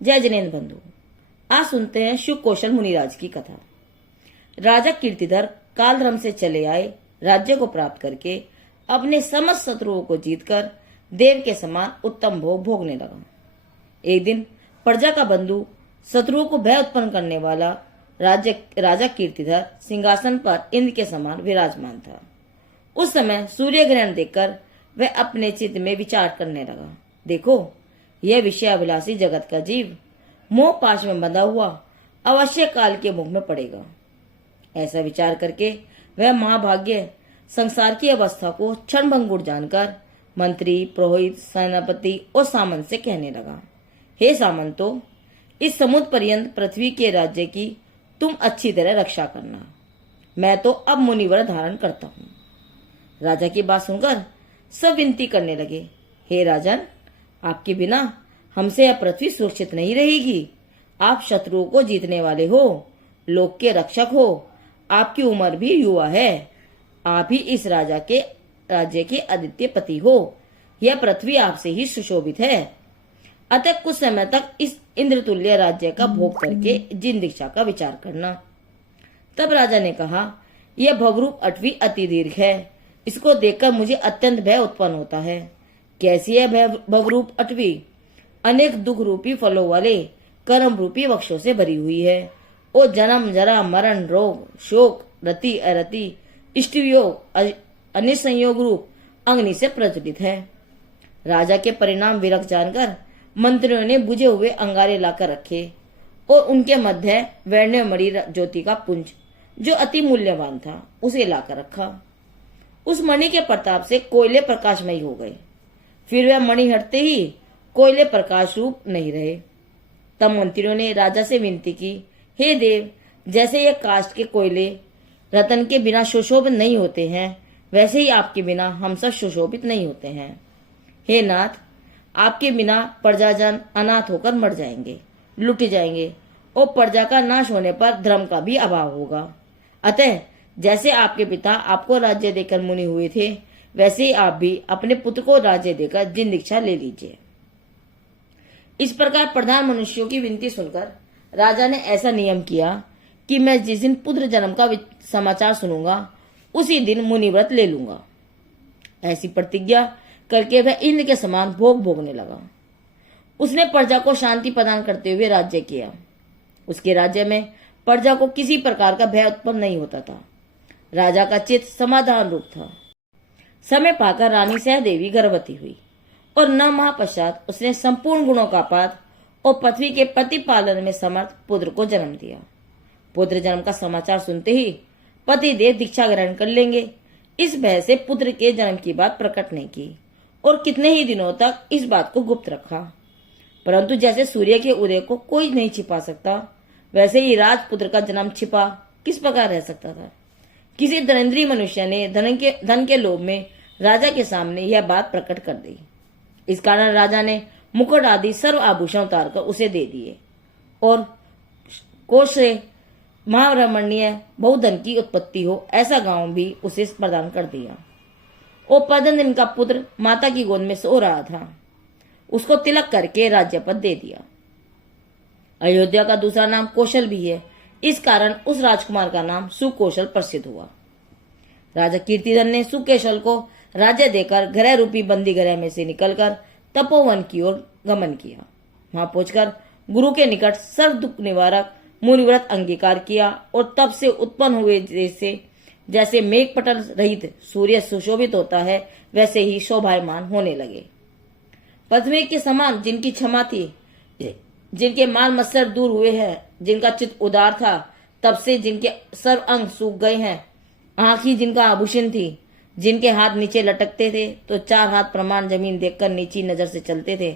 जय जिनेन्द्र बंधु। आज सुनते हैं शिव कौशल मुनिराज की कथा। राजा कीर्तिधर कालधर्म से चले आए, राज्य को प्राप्त करके अपने समस्त शत्रुओं को जीतकर देव के समान उत्तम भोग भोगने लगा। एक दिन प्रजा का बंधु, शत्रुओं को भय उत्पन्न करने वाला राजा कीर्तिधर सिंहासन पर इंद्र के समान विराजमान था। उस समय सूर्य ग्रहण देखकर वह अपने चित्त में विचार करने लगा, देखो यह विषयाभिलाषी जगत का जीव मोह पाश में बंधा हुआ अवश्य काल के मुख में पड़ेगा। ऐसा विचार करके वह महाभाग्य संसार की अवस्था को क्षणभंगुर जानकर मंत्री, पुरोहित, सेनापति और सामंत से कहने लगा, हे सामंतो, इस समुद्र पर्यंत पृथ्वी के राज्य की तुम अच्छी तरह रक्षा करना। मैं तो अब मुनिवर धारण करता हूँ। राजा की बात सुनकर सब विनती करने लगे, हे राजन, आपके बिना हमसे यह पृथ्वी सुरक्षित नहीं रहेगी। आप शत्रुओं को जीतने वाले हो, लोक के रक्षक हो, आपकी उम्र भी युवा है, आप ही इस राज्य के अद्वितीय पति हो। यह पृथ्वी आपसे ही सुशोभित है। अतः कुछ समय तक इस इंद्रतुल्य राज्य का भोग करके जिन दीक्षा का विचार करना। तब राजा ने कहा, यह भवरूप अटवी अति दीर्घ है, इसको देखकर मुझे अत्यंत भय उत्पन्न होता है। कैसी है भवरूप अटवी? अनेक दुख रूपी फलों वाले कर्म रूपी वृक्षों से भरी हुई है। ओ जन्म, जरा, मरण, रोग, शोक, रति, अरति, इष्ट वियोग, अनिसंयोग रूप अग्नि से प्रज्वलित है। राजा के परिणाम विरक्त जानकर मंत्रियों ने बुझे हुए अंगारे लाकर रखे और उनके मध्य वर्ण्यमणि ज्योति का पुंज, जो अति मूल्यवान था, उसे लाकर रखा। उस मणि के प्रताप से कोयले प्रकाशमयी हो गए। फिर वह मणि हटते ही कोयले प्रकाश रूप नहीं रहे। तब मंत्रियों ने राजा से विनती की, हे देव, जैसे ये काष्ठ के कोयले रतन के बिना सुशोभित नहीं होते हैं, वैसे ही आपके बिना हम सब सुशोभित नहीं होते हैं। हे नाथ, आपके बिना प्रजाजन अनाथ होकर मर जाएंगे, लुट जाएंगे और प्रजा का नाश होने पर धर्म का भी अभाव होगा। अतः जैसे आपके पिता आपको राज्य देकर मुनि हुए थे, वैसे ही आप भी अपने पुत्र को राज्य देकर जिन दीक्षा ले लीजिए। इस प्रकार प्रधान मनुष्यों की विनती सुनकर राजा ने ऐसा नियम किया कि मैं जिस दिन पुत्र जन्म का समाचार सुनूंगा, उसी दिन मुनि व्रत ले लूंगा। ऐसी प्रतिज्ञा करके वह इंद्र के समान भोग भोगने लगा। उसने प्रजा को शांति प्रदान करते हुए राज्य किया। उसके राज्य में प्रजा को किसी प्रकार का भय उत्पन्न नहीं होता था। राजा का चित्त समाधान रूप था। समय पाकर रानी सहदेवी गर्भवती हुई और 9 माह पश्चात उसने संपूर्ण गुणों का पात और पृथ्वी के प्रतिपालन में समर्थ पुत्र को जन्म दिया। पुत्र जन्म का समाचार सुनते ही पति देव दीक्षा ग्रहण कर लेंगे, इस भय से पुत्र के जन्म की बात प्रकट नहीं की और कितने ही दिनों तक इस बात को गुप्त रखा। परंतु जैसे सूर्य के उदय को कोई नहीं छिपा सकता, वैसे ही राजपुत्र का जन्म छिपा किस प्रकार रह सकता था। किसी धनेन्द्रीय मनुष्य ने धन के लोभ में राजा के सामने यह बात प्रकट कर दी। इस कारण राजा ने मुकुट आदि सर्व आभूषण उतारकर उसे दे दिए और कोष से महारमणीय बहुधन की उत्पत्ति हो ऐसा गांव भी उसे प्रदान कर दिया। और 15 दिन का पुत्र माता की गोद में सो रहा था, उसको तिलक करके राज्य पद दे दिया। अयोध्या का दूसरा नाम कौशल भी है, इस कारण उस राजकुमार का नाम सुकौशल प्रसिद्ध हुआ। राजा कीर्तिधर ने सुकौशल को राज्य देकर ग्रह रूपी बंदी गृह में से निकलकर तपोवन की ओर गमन किया। वहां पहुंचकर गुरु के निकट सर्व दुख निवारक मुनिव्रत अंगीकार किया और तब से उत्पन्न हुए जैसे मेघपटल रहित सूर्य सुशोभित होता है, वैसे ही शोभायमान होने लगे। पृथ्वी के समान जिनकी क्षमा थी, जिनके माल मत्सर दूर हुए हैं, जिनका चित्त उदार था, तब से जिनके सर्व अंग सूख गए हैं, आंख ही जिनका आभूषण थी, जिनके हाथ नीचे लटकते थे तो 4 हाथ प्रमाण जमीन देखकर नीची नजर से चलते थे,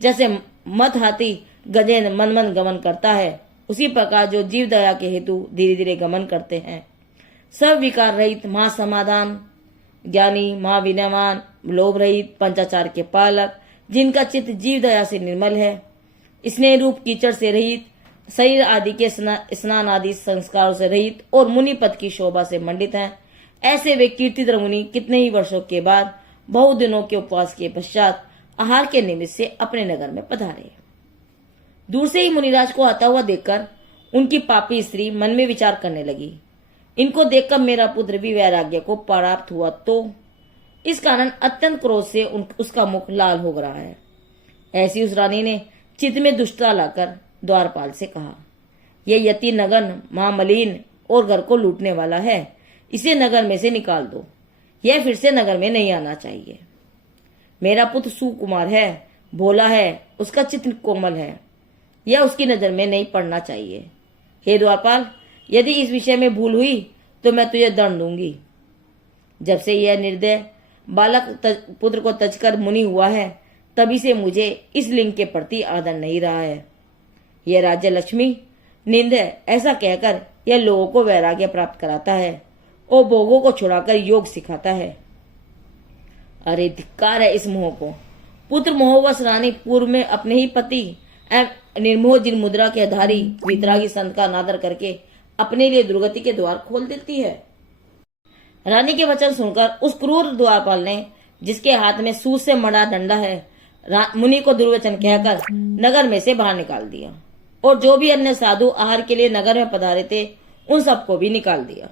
जैसे मत हाथी गजेंद्र मन मन गमन करता है, उसी प्रकार जो जीव दया के हेतु धीरे धीरे गमन करते हैं। सब विकार रहित, महासमाधान ज्ञानी, महाविनयवान, लोभ रहित, पंचाचार के पालक, जिनका चित्त जीव दया से निर्मल है, स्नेह रूप कीचड़ से रहित, शरीर आदि के स्नान आदि संस्कारों से रहित और मुनि पद की शोभा से मंडित हैं, ऐसे वे कीर्तिधर मुनि कितने ही वर्षों के बाद बहुत दिनों के उपवास के पश्चात आहार के निमित्त से अपने नगर में पधारे। दूर से ही मुनिराज को आता हुआ देखकर उनकी पापी स्त्री मन में विचार करने लगी, इनको देखकर मेरा पुत्र भी वैराग्य को प्राप्त हुआ तो। इस कारण अत्यंत क्रोध से उसका मुख लाल हो रहा है। ऐसी उस रानी ने चित्त में दुष्टता लाकर द्वारपाल से कहा, यह यति नगन महामलिन और घर को लूटने वाला है, इसे नगर में से निकाल दो। यह फिर से नगर में नहीं आना चाहिए। मेरा पुत्र सुकुमार है, भोला है, उसका चित्त कोमल है, यह उसकी नजर में नहीं पड़ना चाहिए। हे द्वारपाल, यदि इस विषय में भूल हुई तो मैं तुझे दंड दूंगी। जब से यह निर्दय बालक पुत्र को तजकर मुनि हुआ है, तभी से मुझे इस लिंग के प्रति आदर नहीं रहा है। यह राज्य लक्ष्मी निंद है, ऐसा कहकर यह लोगों को वैराग्य प्राप्त कराता है और भोगों को छुड़ाकर योग सिखाता है। अरे धिक्कार है इस मोह को। पुत्र मोहवश रानी पूर्व में अपने ही पति एवं निर्मोह जिन मुद्रा के आधारी वितरागी संत का अनादर करके अपने लिए दुर्गति के द्वार खोल देती है। रानी के वचन सुनकर उस क्रूर द्वारपाल ने, जिसके हाथ में सूत से मड़ा डंडा है, मुनि को दुर्वचन कहकर नगर में से बाहर निकाल दिया और जो भी अन्य साधु आहार के लिए नगर में पधारे थे उन सबको भी निकाल दिया।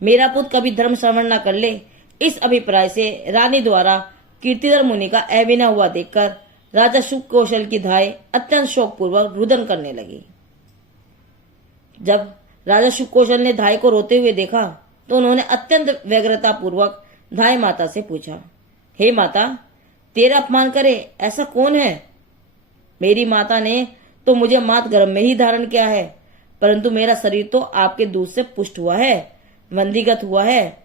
मेरा पुत्र कभी धर्म श्रवण न कर ले, इस अभिप्राय से रानी द्वारा कीर्तिधर मुनि का अभिनय हुआ देखकर राजा शुक कौशल की धाय अत्यंत शोकपूर्वक रुदन करने लगी। जब राजा शुक कौशल ने धाय को रोते हुए देखा तो उन्होंने अत्यंत व्यग्रता पूर्वक धाय माता से पूछा, हे माता, तेरा अपमान करे ऐसा कौन है? मेरी माता ने तो मुझे मात गर्भ में ही धारण किया है, परंतु मेरा शरीर तो आपके दूध से पुष्ट हुआ है, वंदीगत हुआ है,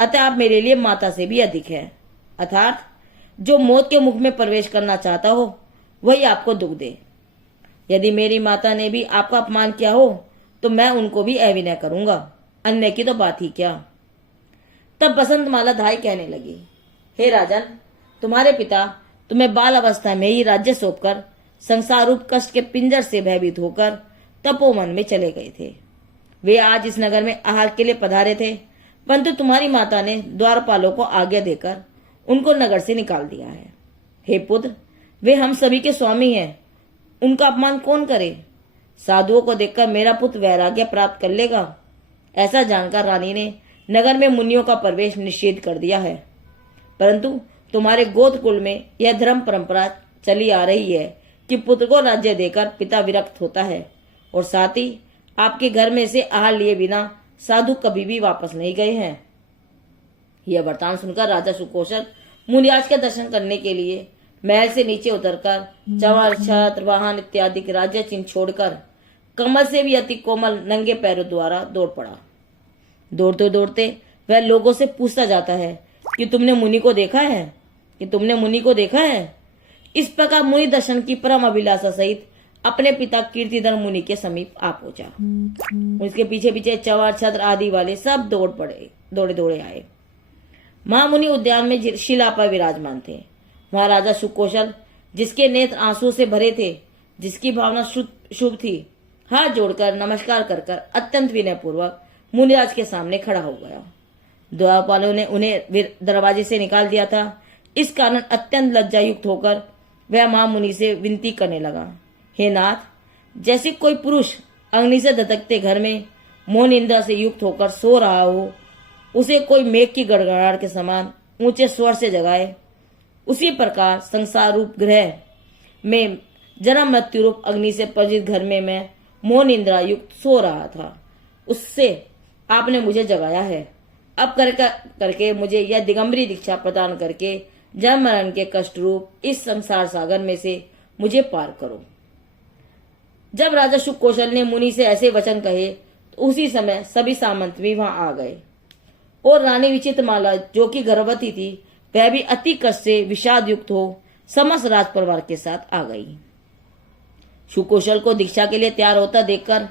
अतः आप मेरे लिए माता से भी अधिक है। अर्थात जो मौत के मुख में प्रवेश करना चाहता हो वही आपको दुख दे। यदि मेरी माता ने भी आपका अपमान किया हो तो मैं उनको भी अभिनय करूंगा, अन्य की तो बात ही क्या। तब बसंतमाला धाय कहने लगी, हे राजन, तुम्हारे पिता तुम्हें बाल अवस्था में ही राज्य सौंपकर संसार रूप कष्ट के पिंजर से भयभीत होकर तपोवन में चले गए थे। वे आज इस नगर में आहार के लिए पधारे थे, परंतु तुम्हारी माता ने द्वारपालों को आज्ञा देकर उनको नगर से निकाल दिया है। हे पुत्र, वे हम सभी के स्वामी हैं, उनका अपमान कौन करे? साधुओं को देखकर मेरा पुत्र वैराग्य प्राप्त कर लेगा, ऐसा जानकर रानी ने नगर में मुनियों का प्रवेश निषेध कर दिया है। परंतु तुम्हारे गोत्र कुल में यह धर्म परंपरा चली आ रही है कि पुत्र को राज्य देकर पिता विरक्त होता है, और साथ ही आपके घर में से आहार लिए बिना साधु कभी भी वापस नहीं गए हैं। यह वरदान सुनकर राजा सुकौशल मुनिराज के दर्शन करने के लिए महल से नीचे उतरकर चंवर छत्र वाहन इत्यादि राज्य चिन्ह छोड़कर कमल से भी अति कोमल नंगे पैरों द्वारा दौड़ पड़ा। दौड़ते दौड़ते वह लोगों से पूछता जाता है कि तुमने मुनि को देखा है, कि तुमने मुनि को देखा है। इस प्रकार मुनि दर्शन की परम अभिलाषा सहित अपने पिता कीर्तिधर मुनि के समीप आ पहुंचा। उसके पीछे पीछे चंवर छत्र आदि वाले सब दौड़े दौड़े आए। महामुनि उद्यान में शिला पर विराजमान थे। वहां राजा सुकौशल, जिसके नेत्र आंसू से भरे थे, जिसकी भावना शुभ थी, हाथ जोड़कर नमस्कार कर अत्यंत विनय पूर्वक मुनिराज के सामने खड़ा हो गया। द्वारपालों ने उन्हें दरवाजे से निकाल दिया था, इस कारण अत्यंत लज्जायुक्त होकर वह महामुनि से विनती करने लगा, हे नाथ, जैसे कोई पुरुष अग्नि से धधकते घर में मोह निंदा से युक्त होकर सो रहा हो, उसे कोई मेघ की गड़गड़ाहट के समान ऊंचे स्वर से जगाए, उसी प्रकार संसार रूप ग्रह में जन्म मृत्यु रूप अग्नि से प्रज्वलित घर में मैं मोह निंद्रा युक्त सो रहा था, उससे आपने मुझे जगाया है। अब करके मुझे यह दिगंबरी दीक्षा प्रदान करके जन्म मरण के कष्ट रूप इस संसार सागर में से मुझे पार करो। जब राजा शुक कौशल ने मुनि से ऐसे वचन कहे तो उसी समय सभी सामंत भी वहां आ गए और रानी विचित्रमाला, जो कि गर्भवती थी, वह भी अति कष्ट से विषाद युक्त हो समस्त राज परिवार के साथ आ गई। शुक कौशल को दीक्षा के लिए तैयार होता देखकर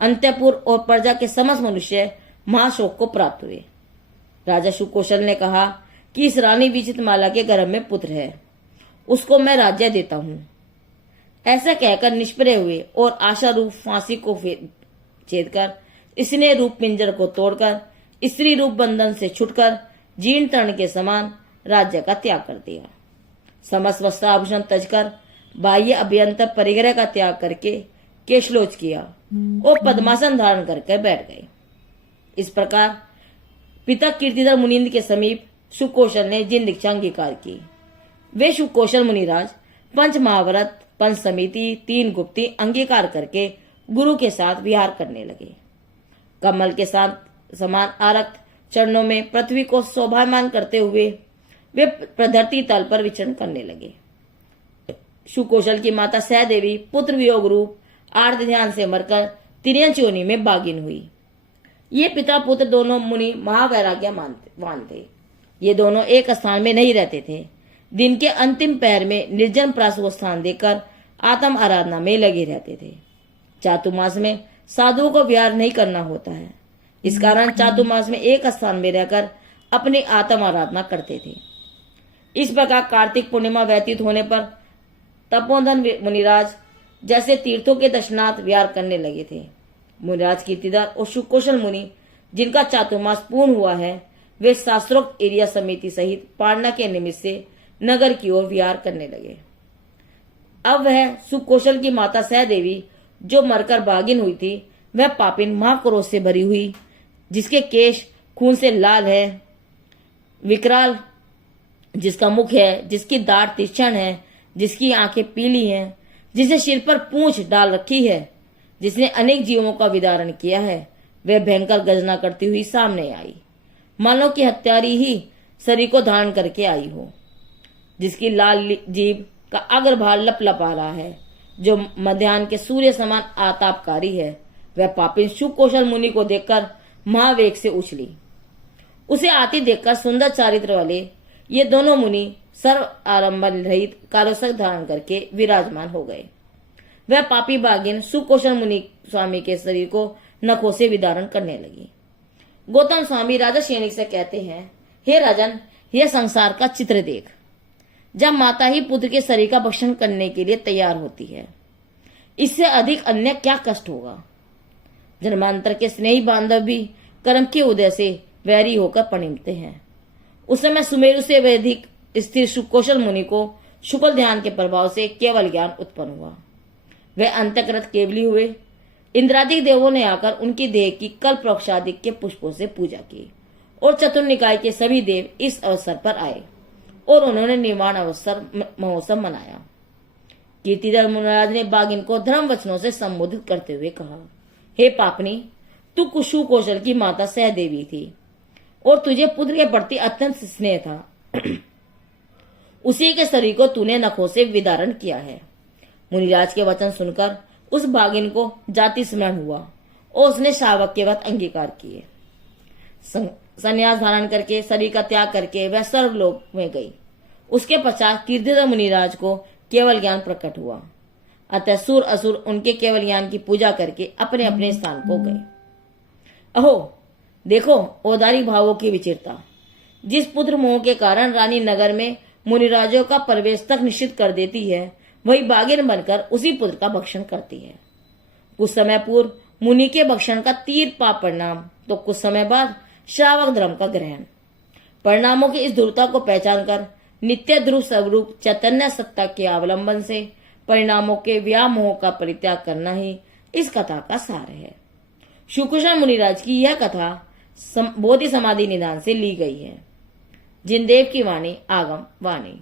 अंतपुर और प्रजा के समस्त मनुष्य महाशोक को प्राप्त हुए। राजा शुक कौशल ने कहा कि इस रानी विचित्रमाला के गर्भ में पुत्र है, उसको मैं राज्य देता हूं। ऐसा कहकर निष्प्रय हुए और आशा रूप फांसी को छेदकर स्नेह रूप पिंजर को तोड़कर स्त्री रूप बंधन से छुटकर जीर्ण तृण के समान राज्य का त्याग कर दिया। समस्त वस्त्राभूषण तजकर बाह्य अभ्यंतर परिग्रह का त्याग करके केशलोच किया और पद्मासन धारण करके बैठ गए। इस प्रकार पिता कीर्तिधर मुनीन्द्र के समीप सुकौशल ने जिन दीक्षा अंगीकार की, वे सुकौशल मुनिराज पंच महाव्रत, पंच समिति, 3 गुप्ती अंगीकार करके गुरु के साथ विहार करने लगे। कमल के साथ समान आरक्त चरणों में पृथ्वी को शोभायमान करते हुए वे प्रधरती तल पर विचरण करने लगे। सुकौशल की माता सहदेवी पुत्र वियोग रूप आर्त ध्यान से मरकर तिर्यन योनि में बागिन हुई। ये पिता पुत्र दोनों मुनि महावैराग्यवान थे। ये दोनों एक स्थान में नहीं रहते थे। दिन के अंतिम पहर में निर्जन प्रास को स्थान देकर आत्म आराधना में लगे रहते थे। चातुर्मास में साधुओं को विहार नहीं करना होता है, इस कारण चातुर्मास में एक स्थान में रहकर अपनी आत्म आराधना करते थे। इस प्रकार कार्तिक पूर्णिमा व्यतीत होने पर तपोधन मुनिराज जैसे तीर्थों के दर्शनार्थ विहार करने लगे थे। मुनिराज कीर्तिधर और सुकौशल मुनि जिनका चातुर्मास पूर्ण हुआ है, वे शास्त्रोक्त एरिया समिति सहित पारणा के निमित्त से नगर की ओर विहार करने लगे। अब वह सुकौशल की माता सहदेवी जो मरकर बागिन हुई थी, वह पापिन महाक्रोध से भरी हुई, जिसके केश खून से लाल है, विकराल जिसका मुख है, जिसकी दाढ़ तीक्ष्ण है, जिसकी आंखें पीली हैं, जिसने सिर पर पूंछ डाल रखी है, जिसने अनेक जीवों का विदारण किया है, वह भयंकर गर्जना करती हुई सामने आई, मानो कि हत्यारी ही शरीर को धारण करके आई हो। जिसकी लाल जीभ का अग्रभाग लपलपा रहा है, जो मध्याह्न के सूर्य समान आतापकारी है, वह पापिन सुकौशल मुनि को देखकर महावेग से उछली। उसे आती देखकर सुंदर चारित्र वाले ये दोनों मुनि सर्व आरंभन रहित कालोसक धारण करके विराजमान हो गए। वह पापी बागिन सुकौशल मुनि स्वामी के शरीर को नखों से विदारण करने लगी। गौतम स्वामी राजा सैनिक से कहते हैं, हे राजन, यह संसार का चित्र देख। जब माता ही पुत्र के शरीर का भक्षण करने के लिए तैयार होती है, इससे अधिक अन्य क्या कष्ट होगा। जन्मांतर के स्नेही बांधव भी कर्म के उदय से वैरी होकर परिणमते हैं। उस समय सुमेरु से वैदिक स्थिर सुकौशल मुनि को शुक्ल ध्यान के प्रभाव से केवल ज्ञान उत्पन्न हुआ। वे अंतकृत केवली हुए। इंद्रादिक देवों ने आकर उनकी देह की कल्प वृक्षादि के पुष्पों से पूजा की और चतुर्निकाय के सभी देव इस अवसर पर आए और उन्होंने निर्वाण अवसर महोत्सव मनाया। कीर्तिधर मुनिराज ने बागिन को धर्म वचनों से संबोधित करते हुए कहा, हे पापनी, तू कुशु कौशल की माता सहदेवी थी और तुझे पुत्र के प्रति अत्यंत स्नेह था। उसी के शरीर को तूने नखों से विदारण किया है। मुनिराज के वचन सुनकर उस बागिन को जाति स्मरण हुआ और उसने शावक के वत अंगीकार किए। संन्यास धारण करके शरीर का त्याग करके वह स्वर्गलोक में गई। उसके पश्चात कीर्तिधर मुनिराज को केवल ज्ञान प्रकट हुआ। अतः सुर असुर उनके केवल ज्ञान की पूजा करके अपने अपने स्थान को गए। अहो देखो औदारी भावों की विचित्रता। जिस पुत्र मोह के कारण रानी नगर में मुनिराजों का प्रवेश तक निश्चित कर देती है, वही बागिन बनकर उसी पुत्र का भक्षण करती है। कुछ समय पूर्व मुनि के भक्षण का तीर पाप परिणाम, तो कुछ समय बाद श्रावक धर्म का ग्रहण। परिणामों की इस ध्रुवता को पहचान कर नित्य ध्रुव स्वरूप चैतन्य सत्ता के अवलंबन से परिणामों के व्यामोह का परित्याग करना ही इस कथा का सार है। सुकौशल मुनिराज की यह कथा बोधि समाधि निदान से ली गई है। जिनदेव की वाणी आगम वाणी।